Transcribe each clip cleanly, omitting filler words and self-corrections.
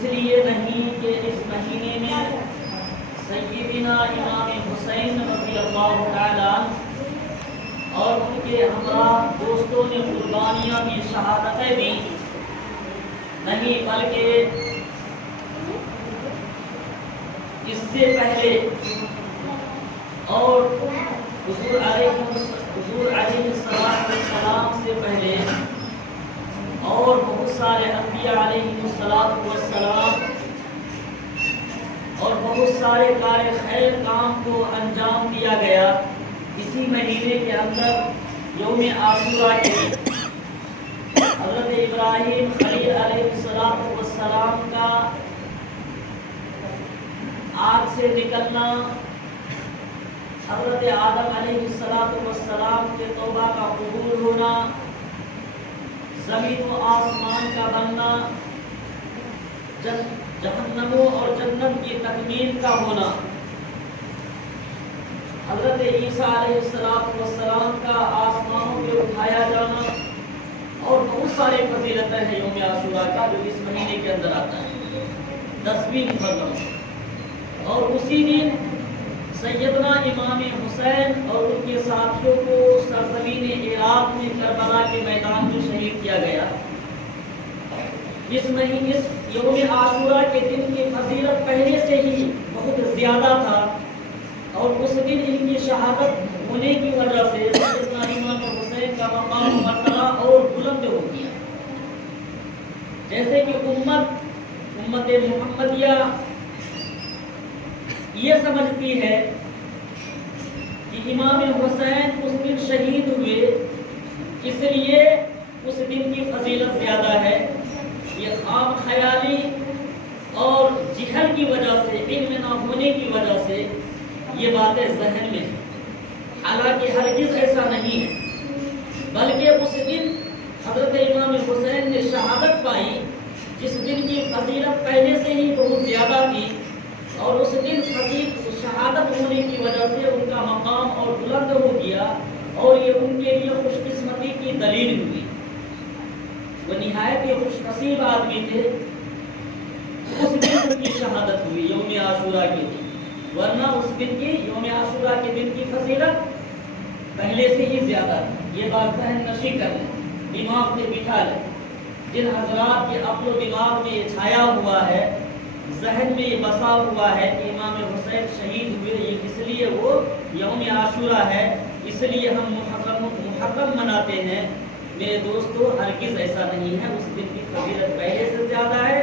اس لیے نہیں کہ اس مہینے میں سیدنا امام حسین رضی اللہ تعالیٰ اور ان کے ہمراہ دوستوں نے قربانیاں بھی شہادتیں دی، نہیں بلکہ اس سے پہلے اور حضور علیہ السلام سے پہلے اور بہت سارے انبیاء علیہ السلام اور بہت سارے کار خیر کام کو انجام دیا گیا اسی مہینے کے اندر یوم عاشورہ کے حضرت ابراہیم خلیل علیہ السلام کا آگ سے نکلنا، حضرت آدم علیہ السلام کے توبہ کا قبول ہونا، زمین و آسمان کا بننا، جہنموں اور جنت کی تکمیل کا ہونا، حضرت عیسیٰ علیہ السلام کا آسمانوں پہ اٹھایا جانا، اور بہت سارے فضیلتیں ہیں یوم عاشورہ کا جو اس مہینے کے اندر آتا ہے 10ویں محرم۔ اور اسی دن سیدنا امام حسین اور ان کے ساتھیوں کو سرزمین عراق میں کربلا کے میدان میں شہید کیا گیا۔ اس یوم عاشورہ کے دن کی فضیلت پہلے سے ہی بہت زیادہ تھا، اور اس دن ان کی شہادت ہونے کی وجہ سے سیدنا امام حسین کا مقام مرتبہ اور بلند ہو گیا۔ جیسے کہ امت محمدیہ یہ سمجھتی ہے کہ امام حسین اس دن شہید ہوئے اس لیے اس دن کی فضیلت زیادہ ہے۔ یہ خام خیالی اور جہل کی وجہ سے، علم نہ ہونے کی وجہ سے یہ باتیں ذہن میں ہیں، حالانکہ ہرگز ایسا نہیں ہے، بلکہ اس دن حضرت امام حسین نے شہادت پائی جس دن کی فضیلت پہلے سے ہی بہت زیادہ تھی، اور اس دن شہادت ہونے کی وجہ سے ان کا مقام اور بلند ہو گیا، اور یہ ان کے لیے خوش قسمتی کی دلیل ہوئی۔ وہ نہایت ہی خوش نصیب آدمی تھے، اس دن ان کی شہادت ہوئی یوم عاشورہ کے دن، ورنہ اس دن کی یوم عاشورہ کے دن کی فضیلت پہلے سے ہی زیادہ تھی۔ یہ بات ذہن نشی کر لیں، دماغ میں بٹھا لیں۔ جن حضرات کے عقل و دماغ میں یہ چھایا ہوا ہے، ذہن میں یہ بسا ہوا ہے کہ امام حسین شہید ہوئے، یہ اس لیے وہ یوم عاشورہ ہے، اس لیے ہم محرم مناتے ہیں، میرے دوستو ہرگز ایسا نہیں ہے۔ اس دن کی فضیلت پہلے سے زیادہ ہے،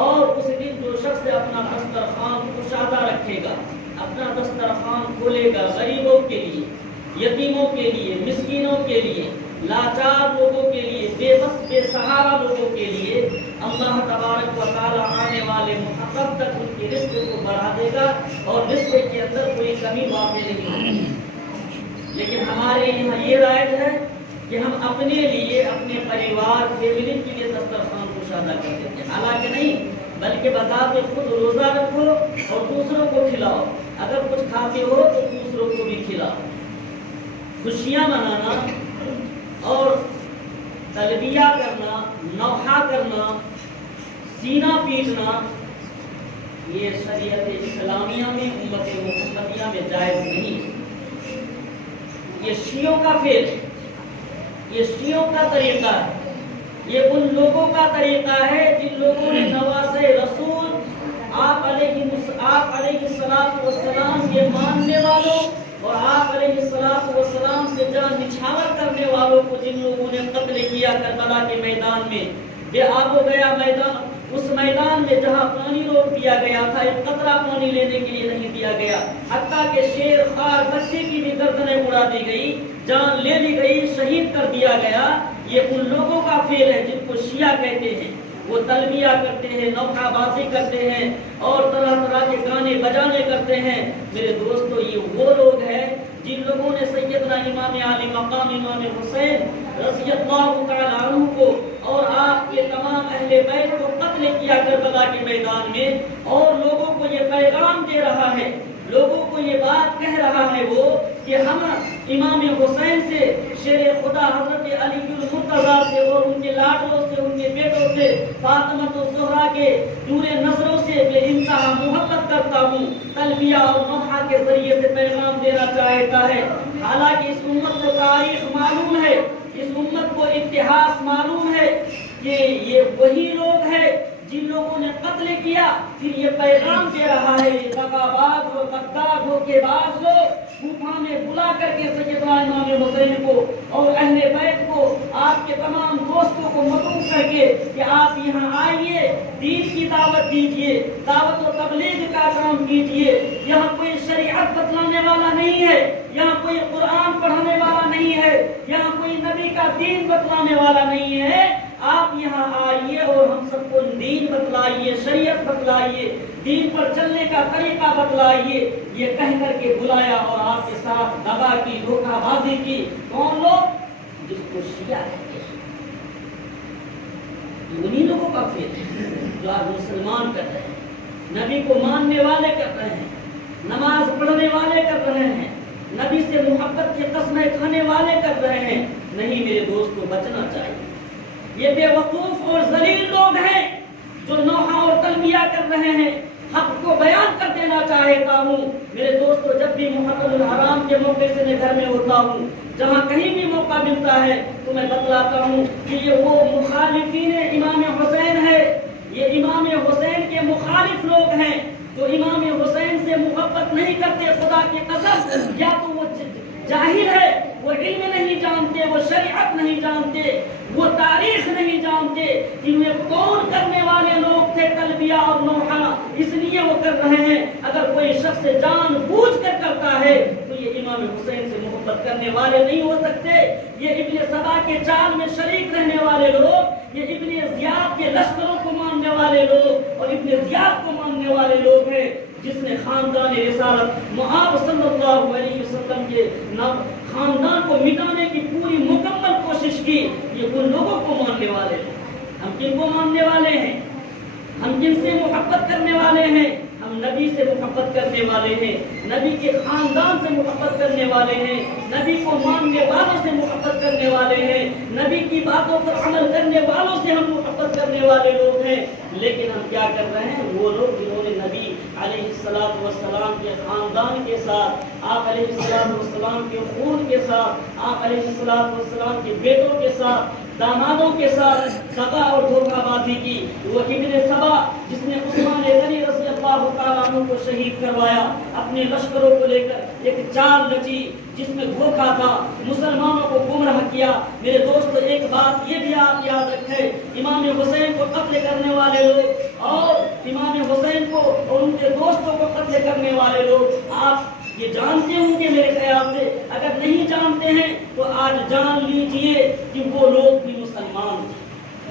اور اس دن جو شخص اپنا دسترخوان کشادہ رکھے گا، اپنا دسترخوان کھولے گا غریبوں کے لیے، یتیموں کے لیے، مسکینوں کے لیے، لاچار لوگوں کے لیے، بے بس بے سہارا لوگوں کے لیے، اللہ تبارک و تعالی آنے والے محرم تک ان کی رزق کو بڑھا دے گا، اور رزق کے اندر کوئی کمی واقع نہیں ہوگی۔ لیکن ہمارے یہاں یہ رائج ہے کہ ہم اپنے لیے، اپنے پریوار، فیملی کے لیے دسترخوان کشادہ کر دیتے ہیں، حالانکہ نہیں، بلکہ بذات خود روزہ رکھو اور دوسروں کو کھلاؤ، اگر کچھ کھاتے ہو تو دوسروں کو بھی کھلاؤ۔ خوشیاں منانا اور تلبیہ کرنا، نوحہ کرنا، سینہ پیٹنا، یہ شریعت اسلامیہ میں، امت محمدیہ میں جائز نہیں ہے۔ یہ شیعوں کا فعل ہے، یہ شیعوں کا طریقہ ہے، یہ ان لوگوں کا طریقہ ہے جن لوگوں نے نواسۂ رسول آپ علیہ السلام کے ماننے والوں اور آپ علیہ السلام سے جان نچھاور کرنے والوں کو جن لوگوں نے قتل کیا کربلا کے میدان میں، بے آب و گیا میدان، اس میدان میں جہاں پانی روک دیا گیا تھا، ایک قطرہ پانی لینے کے لیے نہیں دیا گیا، حتیٰ کہ شیر خوار بچے کی بھی گردنیں اڑا دی گئی، جان لے لی گئی، شہید کر دیا گیا۔ یہ ان لوگوں کا فعل ہے جن کو شیعہ کہتے ہیں، وہ تلبیہ کرتے ہیں، نوحہ بازی کرتے ہیں، اور طرح طرح کے گانے بجانے کرتے ہیں۔ میرے دوستو یہ وہ لوگ ہیں جن لوگوں نے سیدنا امام علی مقام امام حسین رضی اللہ تعالی عنہ کو اور آپ کے تمام اہل بیت کو قتل کیا کربلا کے میدان میں، اور لوگوں کو یہ پیغام دے رہا ہے، لوگوں کو یہ بات کہہ رہا ہے وہ کہ ہم امام حسین سے شیر خدا حضرت علی المرتضی مرتضیٰ سے اور ان کے لاڈلوں سے، ان کے بیٹوں سے، فاطمہ و زہرا کے نور نظروں سے بے انتہا محبت کرتا ہوں۔ تلبیہ اور نوحہ کے ذریعے سے پیغام دینا چاہتا ہے۔ حالانکہ اس امت کو تاریخ معلوم ہے، اس امت کو اتہاس معلوم ہے کہ یہ وہی لوگ ہیں جن لوگوں نے قتل کیا، پھر یہ پیغام دے رہا ہے دغاباز اور غدار دھوکے باز لوگ کوفہ میں بلا کر کے سیدنا امام حسین کو اور اہل بیت کو، آپ کے تمام دوستوں کو مدعو کر کے کہ آپ یہاں آئیے، دین کی دعوت دیجیے، دعوت و تبلیغ کا کام کیجیے۔ یہاں کوئی شریعت بتلانے والا نہیں ہے، یہاں کوئی قرآن پڑھانے والا نہیں ہے، یہاں کوئی نبی کا دین بتلانے والا نہیں ہے۔ آپ یہاں آئیے اور ہم سب کو دین بتلائیے، شریعت بتلائیے، دین پر چلنے کا طریقہ بتلائیے، یہ کہہ کر کے بلایا اور آپ کے ساتھ دغا کی، دھوکہ بازی کی۔ کون لوگ؟ جس کو شیعہ کہتے ہیں، انہی لوگوں کا فیل ہے جو آج مسلمان کر رہے ہیں، نبی کو ماننے والے کر رہے ہیں، نماز پڑھنے والے کر رہے ہیں، نبی سے محبت کی قسمیں کھانے والے کر رہے ہیں۔ نہیں میرے دوست کو بچنا چاہیے۔ یہ بے وقوف اور ذلیل لوگ ہیں جو نوحہ اور تلبیہ کر رہے ہیں۔ حق کو بیان کر دینا چاہتا ہوں میرے دوستو، جب بھی محرم الحرام کے موقع سے میں گھر میں ہوتا ہوں، جہاں کہیں بھی موقع ملتا ہے تو میں بتلاتا ہوں کہ یہ وہ مخالفین امام حسین ہے، یہ امام حسین کے مخالف لوگ ہیں جو امام حسین سے محبت نہیں کرتے۔ خدا کی قسم، یا تو وہ جاہل ہے، وہ علم نہیں جانتے، وہ شریعت نہیں جانتے، وہ تاریخ نہیں جانتے کہ وہ کون کرنے والے لوگ تھے تلبیہ اور نوحہ، اس لیے وہ کر رہے ہیں۔ اگر کوئی شخص جان بوجھ کر کرتا ہے تو یہ امام حسین سے محبت کرنے والے نہیں ہو سکتے۔ یہ ابن سبا کے چال میں شریک رہنے والے لوگ، یہ ابن زیاد کے لشکروں کو ماننے والے لوگ اور ابن زیاد کو ماننے والے لوگ ہیں، جس نے خاندان رسالت معاذ صلی اللہ علیہ وسلم کے خاندان کو مٹانے کی پوری مکمل کوشش کی۔ یہ ان لوگوں کو ماننے والے ہیں۔ ہم کن کو ماننے والے ہیں؟ ہم جن سے محبت کرنے والے ہیں؟ ہم نبی سے محبت کرنے والے ہیں، نبی کے خاندان سے محبت کرنے والے ہیں، نبی کو ماننے والوں سے محبت کرنے والے ہیں، نبی کی باتوں پر عمل کرنے والوں سے ہم محبت کرنے والے لوگ ہیں۔ لیکن ہم کیا کر رہے ہیں؟ وہ لوگ جنہوں نے نبی علیہ السلام کے خاندان کے ساتھ، آپ علیہ السلام کے خون کے ساتھ، آپ علیہ السلام کے بیٹوں کے ساتھ، دامادوں کے ساتھ دغا اور دھوکہ بازی کی۔ وہ ابن سبا جس نے عثمان غنی رضی اللہ تعالیٰ عنہ کو شہید کروایا، اپنے لشکروں کو لے کر ایک چال رچی جس میں دھوکہ تھا، مسلمانوں کو گمراہ کیا۔ میرے دوستو، ایک بات یہ بھی آپ یاد رکھیں، امام حسین کو قتل کرنے والے لوگ اور امام حسین کو اور ان کے دوستوں کو قتل کرنے والے لوگ، آپ یہ جانتے ہوں گے میرے خیال سے، اگر نہیں جانتے ہیں تو آج جان لیجئے کہ وہ لوگ بھی مسلمان تھے،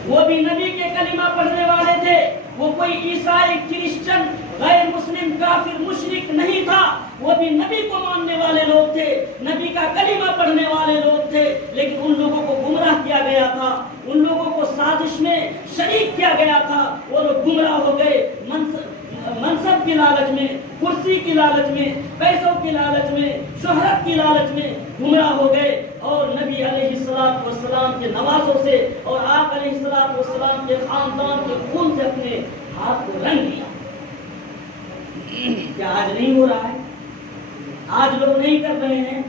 وہ بھی نبی کے کلمہ پڑھنے والے تھے، وہ کوئی عیسائی، کرسچن، غیر مسلم، کافر، مشرک نہیں تھا، وہ بھی نبی کو ماننے والے لوگ تھے، نبی کا کلمہ پڑھنے والے لوگ تھے۔ لیکن ان لوگوں کو گمراہ کیا گیا تھا، ان لوگوں کو سازش میں شریک کیا گیا تھا، وہ لوگ گمراہ ہو گئے، منصب کی لالچ میں، کرسی کی لالچ میں، پیسوں کی لالچ میں، شہرت کی لالچ میں گمراہ ہو گئے اور نبی علیہ السلام کے نوازوں سے اور آپ علیہ السلام کے خاندان کے خون سے اپنے ہاتھ کو رنگ لیا۔ کیا آج نہیں ہو رہا ہے؟ آج لوگ نہیں کر رہے ہیں؟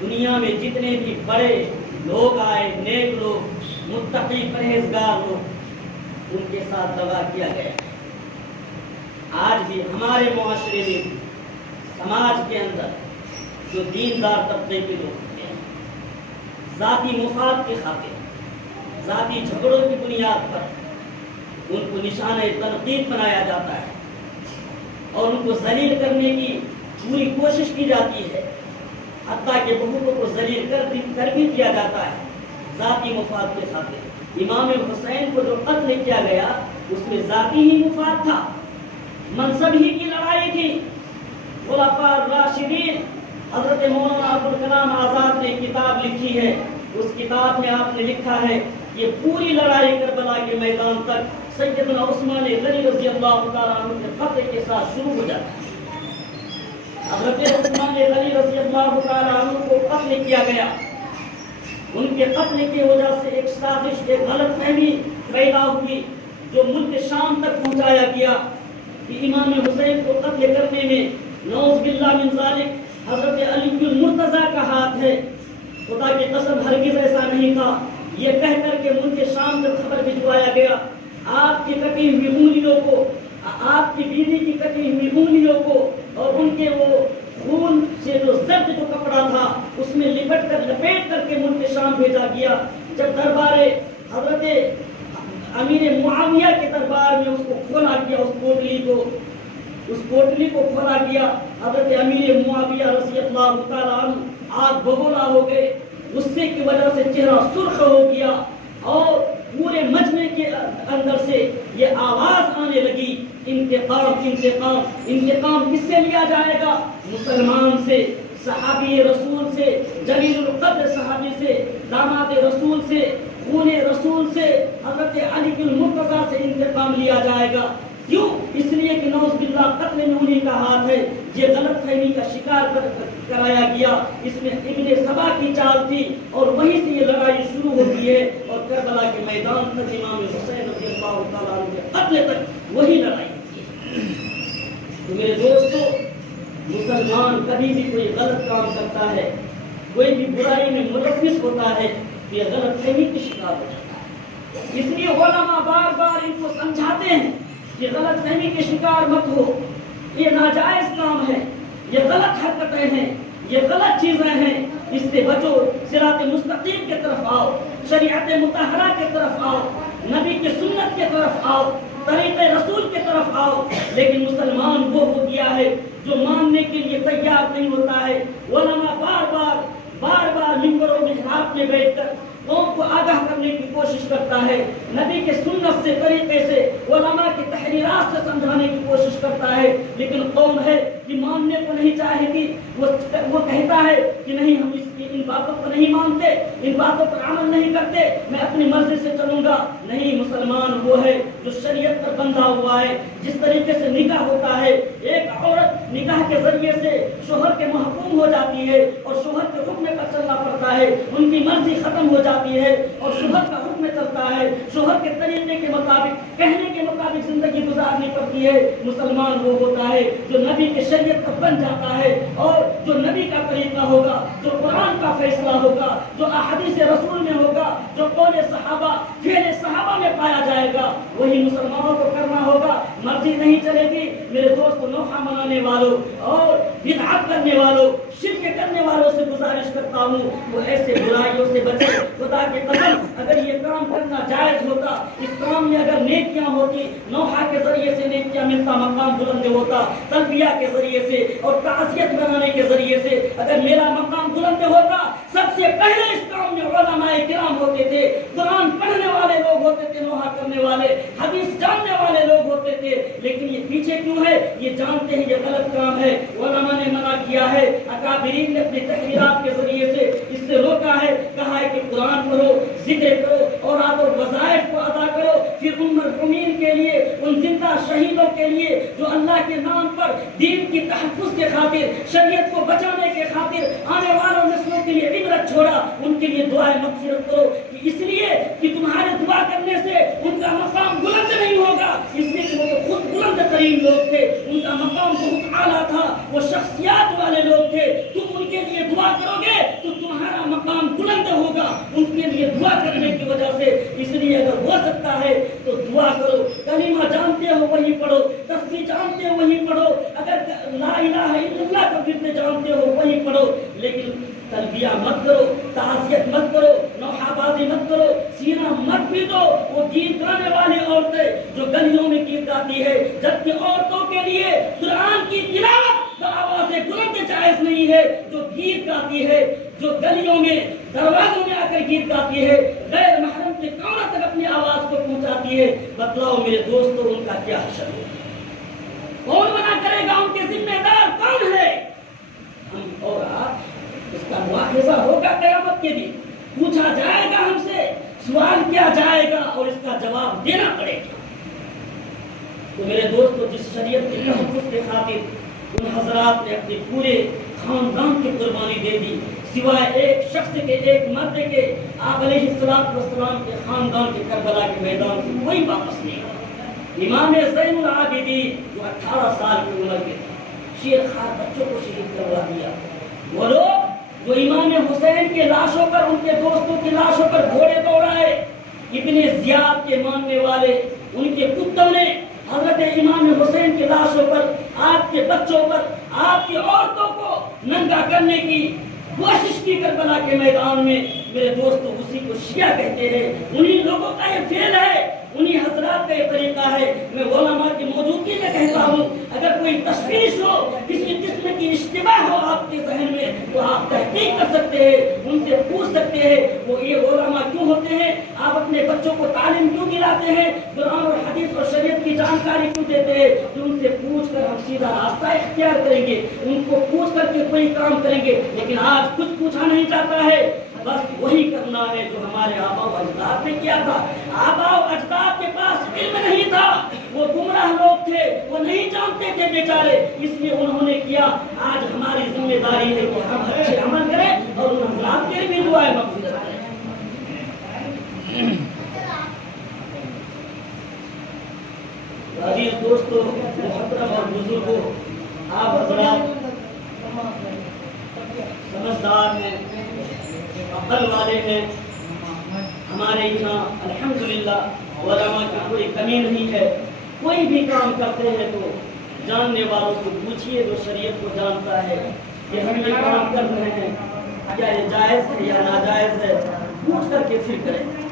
دنیا میں جتنے بھی بڑے لوگ آئے، نیک لوگ، متقی، پرہیزگار لوگ، ان کے ساتھ دغا کیا گیا۔ آج بھی ہمارے معاشرے میں، سماج کے اندر جو دیندار طبقے کے لوگ ہوتے ہیں، ذاتی مفاد کی خاطر، ذاتی جھگڑوں کی بنیاد پر ان کو نشانہ تنقید بنایا جاتا ہے اور ان کو ذلیل کرنے کی پوری کوشش کی جاتی ہے، حتیٰ کہ بہتوں کو ذلیل کر بھی دیا جاتا ہے ذاتی مفاد کے خاطر۔ امام حسین کو جو قتل کیا گیا اس میں ذاتی ہی مفاد تھا، منصب ہی کی لڑائی تھی۔ خلفاء الراشدین حضرت مولانا ابوالکلام آزاد نے کتاب لکھی ہے، اس کتاب میں آپ نے لکھا ہے یہ پوری لڑائی کربلا کے میدان تک سیدنا عثمان غنی رضی اللہ تعالیٰ عنہ کے قتل کے ساتھ شروع ہو جاتا ہے۔ حضرت عثمان غنی رضی اللہ تعالیٰ عنہ کو قتل کیا گیا ان کے قتل کی وجہ سے ایک سازش، ایک غلط فہمی پیدا ہوئی جو ملک شام تک پہنچایا گیا کہ امام حسین کو قتل کرنے میں نعوذ باللہ من ذالک حضرت علی المرتضیٰ کا ہاتھ ہے۔ خدا کی قسم ہرگز ایسا نہیں تھا۔ یہ کہہ کر کے ملک شام تک خبر بھجوایا گیا، آپ کی کٹی ہوئی انگلیوں کو، آپ کی بیوی کی کٹی ہوئی انگلیوں کو اور ان کے وہ خون سے جو زرد جو کپڑا تھا اس میں لپٹ کر کے ملک شام بھیجا گیا۔ جب دربار حضرت امیر معاویہ کے دربار میں اس کو کھولا گیا، اس پوٹلی کو کھولا گیا، حضرت امیر معاویہ رضی اللہ تعالیٰ عنہ آگ بگولا ہو گئے، غصے کی وجہ سے چہرہ سرخ ہو گیا اور پورے مجمع کے اندر سے یہ آواز آنے لگی، انتقام انتقام انتقام کس سے لیا جائے گا؟ مسلمان سے، صحابی رسول سے، جلیل القدر صحابی سے، داماد رسول سے، خون رسول سے، حضرت علی المرتضیٰ سے انتقام لیا جائے گا۔ کیوں؟ اس لیے کہ نعوذ باللہ قتل میں انہی کا ہاتھ ہے۔ یہ غلط فہمی کا شکار کرایا گیا، اس میں ابن سبا کی چال تھی اور وہیں سے یہ لڑائی شروع ہوتی ہے اور کربلا کے میدان تک امام حسین رضی اللہ تعالیٰ عنہ کے قتل تک وہی لڑائی ہوتی ہے۔ تو میرے دوستو، مسلمان کبھی بھی کوئی غلط کام کرتا ہے، کوئی بھی برائی میں ملوث ہوتا ہے، یہ غلط فہمی کی شکار ہو جاتا ہے۔ اس لیے علماء بار بار ان کو سمجھاتے ہیں کہ غلط فہمی کے شکار مت ہو، یہ ناجائز کام ہے، یہ غلط حرکتیں ہیں، یہ غلط چیزیں ہیں، اس سے بچو، صراط مستقیم کی طرف آؤ، شریعت مطہرہ کی طرف آؤ، نبی کی سنت کی طرف آؤ، طریق رسول کی طرف آؤ۔ لیکن مسلمان وہ ہو گیا ہے جو ماننے کے لیے تیار نہیں ہوتا ہے۔ علماء بار بار منبر و محراب میں بیٹھ کر قوم کو آگاہ کرنے کی کوشش کرتا ہے، نبی کے سنت سے، طریقے سے، علماء کی تحریرات سے سمجھانے کی کوشش کرتا ہے، لیکن قوم ہے کہ ماننے کو نہیں چاہے گی۔ وہ کہتا ہے کہ نہیں، ہم ان باتوں کو نہیں مانتے، ان باتوں پر عمل نہیں کرتے، میں اپنی مرضی سے چلوں گا۔ نہیں، مسلمان وہ ہے جو شریعت پر بندھا ہوا ہے۔ جس طریقے سے نکاح ہوتا ہے، ایک عورت نکاح کے ذریعے سے شوہر کے محکوم ہو جاتی ہے اور شوہر کے حکم پر چلنا پڑتا ہے، ان کی مرضی ختم ہو جاتی ہے اور شوہر کا حکم چلتا ہے، شوہر کے طریقے کے مطابق، کہنے کے مطابق زندگی گزارنی پڑتی ہے۔ مسلمان وہ ہوتا ہے جو نبی کے شریعت پر بن جاتا ہے اور جو نبی کا طریقہ ہوگا، جو قرآن کا فیصلہ ہوگا، جو احادیث رسول میں ہوگا، جو قول صحابہ، فعل صحابہ میں پایا جائے گا، وہی مسلمانوں کو کرنا ہوگا۔ مرضی نہیں چلے گی۔ میرے دوست، نوحہ منانے والوں اور بدعت کرنے والوں، شرک کرنے والوں سے گزارش کرتا ہوں وہ ایسے برائیوں سے بچے۔ خدا کی قسم، اگر یہ کام کرنا جائز ہوتا، اس کام میں اگر نیکیاں ہوتی، نوحہ کے ذریعے سے نیکیاں ملتا، مقام بلند ہوتا، تلبیہ کے ذریعے سے اور تعزیت بنانے کے ذریعے سے اگر میرا مقام بلند ہوتا۔ سب سے پہلے اس کام میں علماء کرام ہوتے تھے، قرآن پڑھنے والے لوگ ہوتے تھے، نوحہ کرنے والے، حدیث جاننے والے لوگ ہوتے تھے، لیکن یہ پیچھے کیوں ہے؟ یہ جانتے ہیں یہ غلط کام ہے، علماء نے منع کیا ہے، اکابرین نے اپنی تحریرات کے ذریعے سے اس سے روکا ہے، کہا ہے کہ قرآن پڑھو، ذکر کرو، اوراد اور وظائف کو ادا کرو، پھر ان مرحومین کے لیے، ان زندہ شہیدوں کے لیے جو اللہ کے نام پر دین کی تحفظ کے خاطر، شریعت کو بچانے کے خاطر آنے والوں نسلوں کے لیے عبرت چھوڑا، ان کے لیے دعائیں مغفرت کرو، اس لیے کہ تمہارے دعا کرنے سے ان کا مقام بلند نہیں ہوگا، اس لیے کہ وہ تو خود بلند ترین لوگ تھے، ان کا مقام بہت اعلیٰ تھا، وہ شخصیات والے لوگ تھے، تم ان کے لیے دعا کرو گے تو تمہارا مقام بلند ہوگا ان کے لیے دعا کرنے کی وجہ سے۔ اس لیے اگر ہو سکتا ہے تو دعا کرو، کلمہ جانتے ہو وہی پڑھو، تسبیح جانتے ہو وہی پڑھو، اگر لا الہ الا اللہ کو ورد جانتے ہو وہی پڑھو، لیکن تلبیہ مت کرو، تعزیت مت کرو، نوحہ بازی مت کرو، سینہ مت پیٹو۔ وہ گیت گانے والی عورتیں جو گلیوں میں گیت گاتی ہے، جبکہ عورتوں کے لیے قرآن کی تلاوت آواز بلند جائز نہیں ہے، جو گیت گاتی ہے، جو گلیوں میں دروازوں میں آ کر گیت گاتی ہے، غیر محرم کے کانوں تک اپنی آواز کو پہنچاتی ہے، بتلاؤ میرے دوستو ان کا کیا حشر ہے؟ کون منع کرے گا؟ ان کے ذمہ دار کون ہے؟ ہم اور آپ، اس کا مواخذہ ہوگا قیامت کے دن، پوچھا جائے گا ہم سے، سوال کیا جائے گا اور اس کا جواب دینا پڑے گا۔ تو میرے دوستو، جس شریعت کے تحفظ کے خاطر ان حضرات نے اپنے پورے خاندان کی قربانی دے دی، سوائے ایک شخص کے، ایک مرد کے، آپ علیہ السلام کے خاندان کے کربلا کے میدان سے کوئی واپس نہیں آیا۔ امام زین العابدین جو 18 سال کی عمر کے تھے، شیر خوار بچوں کو شہید کروا دیا۔ وہ لوگ جو امام حسین کے لاشوں پر، ان کے دوستوں کی لاشوں پر گھوڑے دوڑائے، ابن زیاد کے ماننے والے، ان کے کتوں نے حضرت امام حسین کے لاشوں پر، آپ کے بچوں پر، آپ کی عورتوں کو ننگا کرنے کی کوشش کی کربلا کے میدان میں۔ میرے دوستو، اسی کو شیعہ کہتے ہیں، انہی لوگوں کا یہ فعل ہے، انہی حضرات کا یہ طریقہ ہے۔ میں علماء کی موجودگی میں کہتا ہوں، اگر کوئی تشویش ہو، کسی قسم کی اشتباہ ہو آپ کے ذہن میں، تو آپ تحقیق کر سکتے ہیں، ان سے پوچھ سکتے ہیں وہ یہ علماء کیوں ہوتے ہیں، آپ اپنے بچوں کو تعلیم کیوں دلاتے ہیں، قرآن اور حدیث اور شریعت کی جانکاری کیوں دیتے ہیں، تو ان سے پوچھ کر ہم سیدھا راستہ اختیار کریں گے، ان کو پوچھ کر کے کوئی کام کریں گے۔ لیکن آج کچھ پوچھا نہیں جاتا ہے، بس وہی کرنا ہے جو ہمارے آباء و اجداد نے کیا تھا۔ آباء و اجداد کے پاس علم نہیں تھا، وہ گمراہ لوگ تھے، وہ نہیں جانتے تھے بیچارے، اس لیے انہوں نے کیا۔ آج ہماری ذمہ داری ہے کہ ہم اچھے عمل کریں اور ان حضرات کے بھی دعائیں مغفرت کریں۔ عزیز دوستو، محترم اور بزرگوں، آپ حضرات سمجھدار ہیں، عقل والے ہیں، ہمارے یہاں الحمدللہ علماء کی کوئی کمی نہیں ہے۔ کوئی بھی کام کرتے ہیں تو جاننے والوں سے پوچھئے جو شریعت کو جانتا ہے کہ ہم یہ کام کر رہے ہیں، کیا یہ جائز ہے یا ناجائز ہے، پوچھ کر کے پھر کریں۔